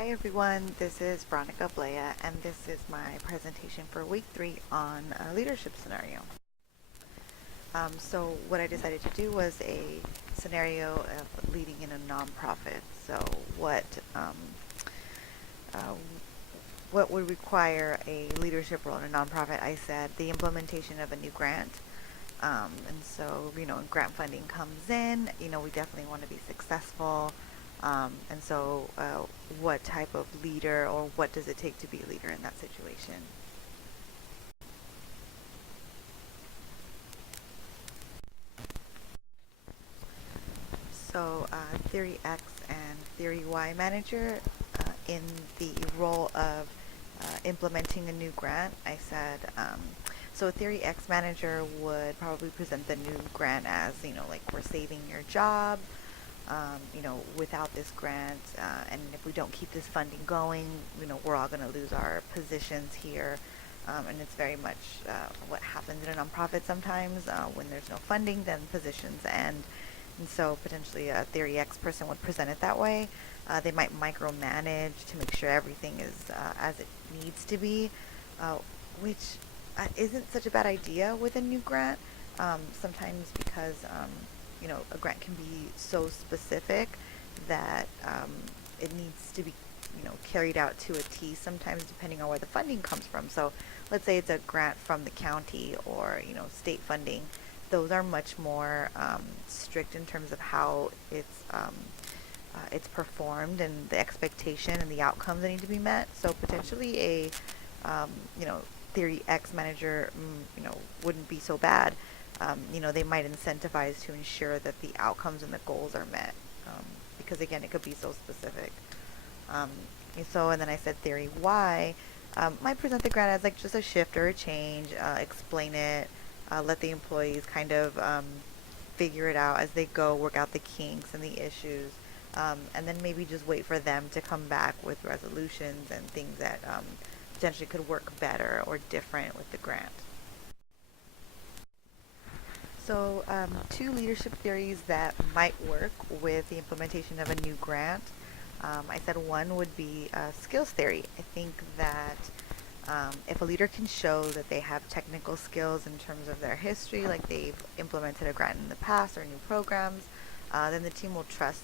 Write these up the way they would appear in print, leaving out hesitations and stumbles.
Hi everyone, this is Veronica Blea, and this is my presentation for week 3 on a leadership scenario. So what I decided to do was a scenario of leading in a nonprofit. So uh, what would require a leadership role in a nonprofit? I said the implementation of a new grant. And so, when grant funding comes in, we definitely want to be successful. And so, what type of leader or what does it take to be a leader in that situation? So, Theory X and Theory Y manager in the role of implementing a new grant, I said, so a Theory X manager would probably present the new grant as, like we're saving your job. Without this grant, and if we don't keep this funding going, we're all going to lose our positions here. And it's very much what happens in a nonprofit sometimes. When there's no funding, then positions end. And so potentially a Theory X person would present it that way. They might micromanage to make sure everything is as it needs to be, which isn't such a bad idea with a new grant. Sometimes because a grant can be so specific that it needs to be, carried out to a T sometimes depending on where the funding comes from. So let's say it's a grant from the county or, state funding. Those are much more strict in terms of how it's performed and the expectation and the outcomes that need to be met. So potentially a, um, you know, Theory X manager, wouldn't be so bad. They might incentivize to ensure that the outcomes and the goals are met, because again, it could be so specific. Um, and then I said Theory Y might present the grant as like just a shift or a change, explain it, let the employees kind of figure it out as they go, work out the kinks and the issues, and then maybe just wait for them to come back with resolutions and things that potentially could work better or different with the grant. So, two leadership theories that might work with the implementation of a new grant. I said one would be skills theory. I think that if a leader can show that they have technical skills in terms of their history, like they've implemented a grant in the past or new programs, then the team will trust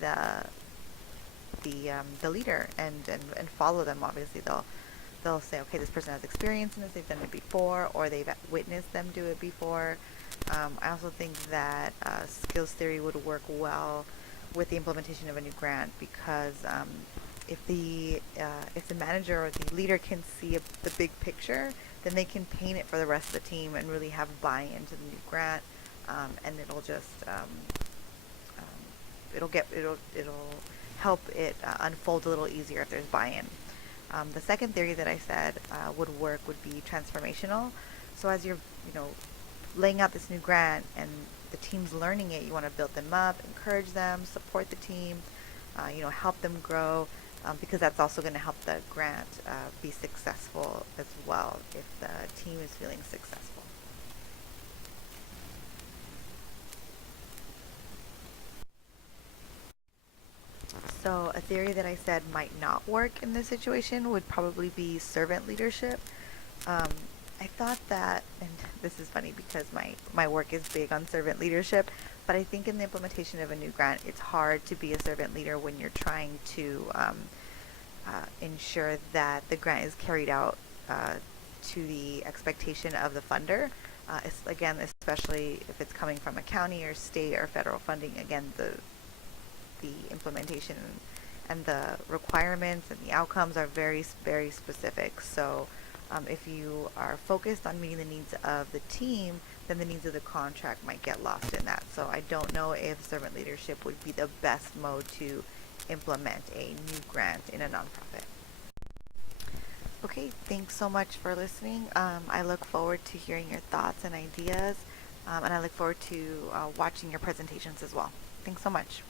the leader and follow them. Obviously, they'll say, okay, this person has experience in this, they've done it before, or they've witnessed them do it before. I also think that skills theory would work well with the implementation of a new grant because if the manager or the leader can see the big picture, then they can paint it for the rest of the team and really have buy-in to the new grant, and it'll just it'll help it unfold a little easier if there's buy-in. The second theory that I said would work would be transformational. So as you're, laying out this new grant and the team's learning it, you want to build them up, encourage them, support the team, help them grow, because that's also going to help the grant be successful as well if the team is feeling successful. So a theory that I said might not work in this situation would probably be servant leadership. Um, I thought that, and this is funny because my work is big on servant leadership, but I think in the implementation of a new grant, it's hard to be a servant leader when you're trying to ensure that the grant is carried out to the expectation of the funder. Again, especially if it's coming from a county or state or federal funding, again, the implementation and the requirements and the outcomes are very, very specific. So if you are focused on meeting the needs of the team, then the needs of the contract might get lost in that. So I don't know if servant leadership would be the best mode to implement a new grant in a nonprofit. Okay, thanks so much for listening. I look forward to hearing your thoughts and ideas, and I look forward to watching your presentations as well. Thanks so much.